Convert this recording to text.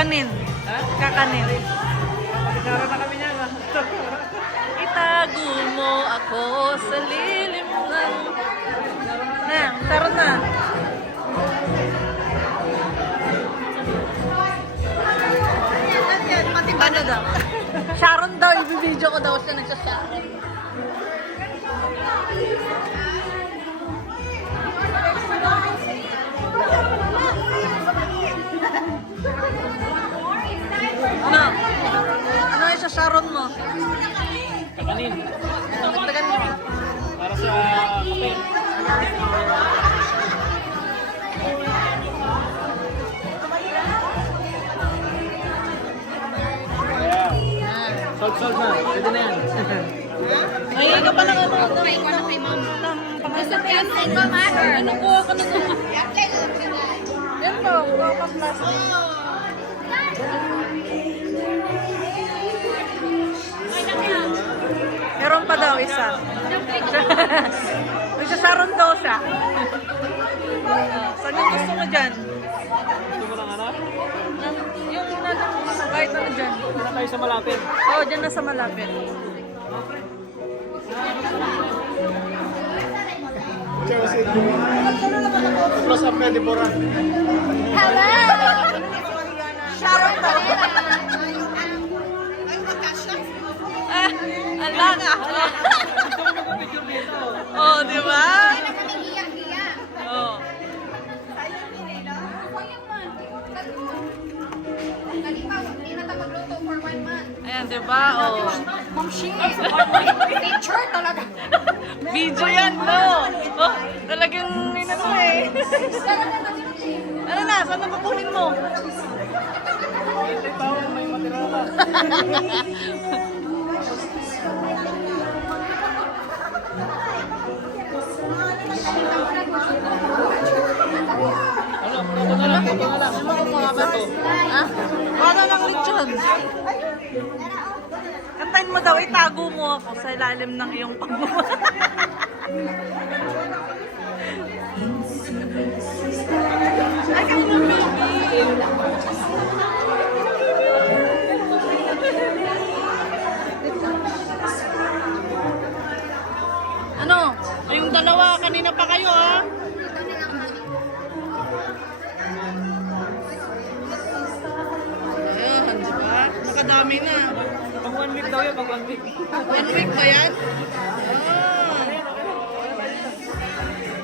Kakanin. Ha? Kakanin. Pagkara na kami niya. Itago mo ako sa lilim ng... Na, tara na. Ano daw? Sharon daw, ibibideo ko daw siya nagsasharon. Ano? Ano yung sa Sharon mo? Kakanin. Dagdagan mo. Para sa kape. Salt na. Pwede na yan. Ay, ka pa lang ano. Okay, ko na kay mom. Gusto ko Pangalan. yan, go matter. Ano ko ka na naman? Yan po, kuha ka plastic. Meron pa daw isa. May sasaron daw siya. Saan yung gusto mo dyan? Gusto mo ng ano? Yung kahit ano dyan. Wala tayo sa malapit. Oo, dyan na sa malapit. Plus up na, Deborah. Hello! Sharon daw. Ah, ala nga. Gusto ko mag-picture dito. Oh, di ba? Oh. Ayan, di ba? Oh. Teacher talaga. Video yan, no? Oh, talagang inano eh. Ano na? Saan napupunin mo? Hindi pa ako may matirala. Ano? Ito na lang. Ito na lang. Ano ko mga ba ito? Ha? Wala lang lechon. Kantahin mo daw, itago mo ako sa ilalim ng iyong pagmumahal. Ay, kaya mo, baby. Ano? Yung dalawa, kanina pa kayo, ha? Ayan, di ba? Nakadami na. Pag 1 week daw yun, pag 1 week. 1 week ba yan? Ah.